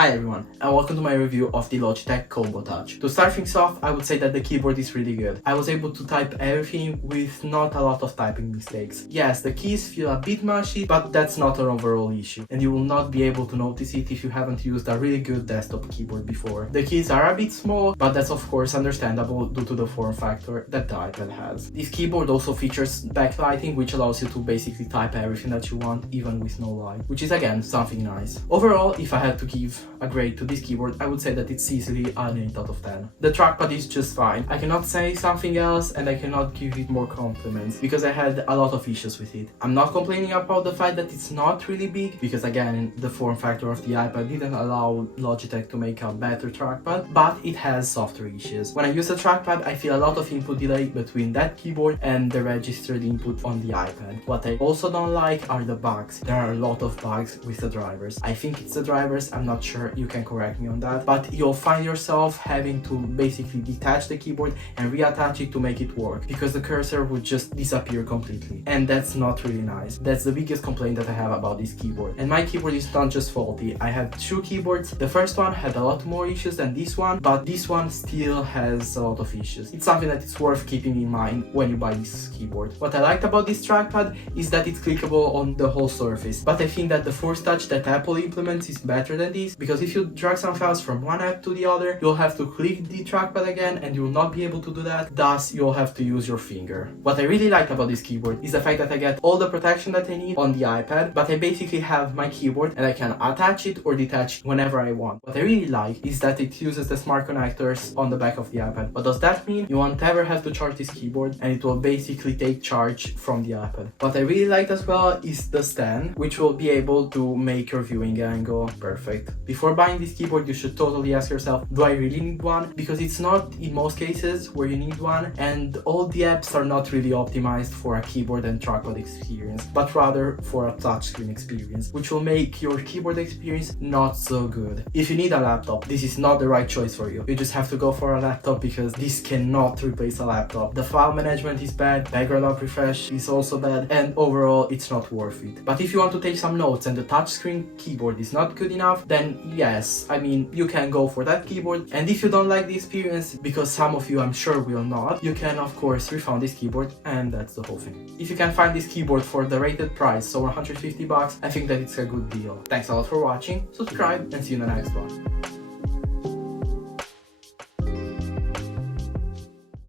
Hi everyone, and welcome to my review of the Logitech Combo Touch. To start things off, I would say that the keyboard is really good. I was able to type everything with not a lot of typing mistakes. Yes, the keys feel a bit mushy, but that's not an overall issue, and you will not be able to notice it if you haven't used a really good desktop keyboard before. The keys are a bit small, but that's of course understandable due to the form factor that the iPad has. This keyboard also features backlighting, which allows you to basically type everything that you want, even with no light, which is again something nice. Overall, if I had to give a grade to this keyboard, I would say that it's easily an 8 out of 10. The trackpad is just fine. I cannot say something else and I cannot give it more compliments because I had a lot of issues with it. I'm not complaining about the fact that it's not really big because again the form factor of the iPad didn't allow Logitech to make a better trackpad, but it has software issues. When I use the trackpad, I feel a lot of input delay between that keyboard and the registered input on the iPad. What I also don't like are the bugs. There are a lot of bugs with the drivers. I think it's the drivers, I'm not sure, you can correct me on that, but you'll find yourself having to basically detach the keyboard and reattach it to make it work because the cursor would just disappear completely, and that's not really nice. That's the biggest complaint that I have about this keyboard. And my keyboard is not just faulty. I have two keyboards. The first one had a lot more issues than this one, but this one still has a lot of issues. It's something that is worth keeping in mind when you buy this keyboard. What I liked about this trackpad is that it's clickable on the whole surface, but I think that the force touch that Apple implements is better than this, because if you drag some files from one app to the other, you'll have to click the trackpad again and you will not be able to do that, thus you'll have to use your finger. What I really like about this keyboard is the fact that I get all the protection that I need on the iPad, but I basically have my keyboard and I can attach it or detach it whenever I want. What I really like is that it uses the smart connectors on the back of the iPad. What does that mean? You won't ever have to charge this keyboard and it will basically take charge from the iPad. What I really liked as well is the stand, which will be able to make your viewing angle perfect. Before buying this keyboard, you should totally ask yourself, do I really need one? Because it's not in most cases where you need one, and all the apps are not really optimized for a keyboard and trackpad experience, but rather for a touchscreen experience, which will make your keyboard experience not so good. If you need a laptop, this is not the right choice for you. You just have to go for a laptop because this cannot replace a laptop. The file management is bad, background up refresh is also bad, and overall it's not worth it. But if you want to take some notes and the touchscreen keyboard is not good enough, then yes, I mean, you can go for that keyboard. And if you don't like the experience, because some of you I'm sure will not, you can of course refund this keyboard, and that's the whole thing. If you can find this keyboard for the rated price, so $150, I think that it's a good deal. Thanks a lot for watching, subscribe, and see you in the next one.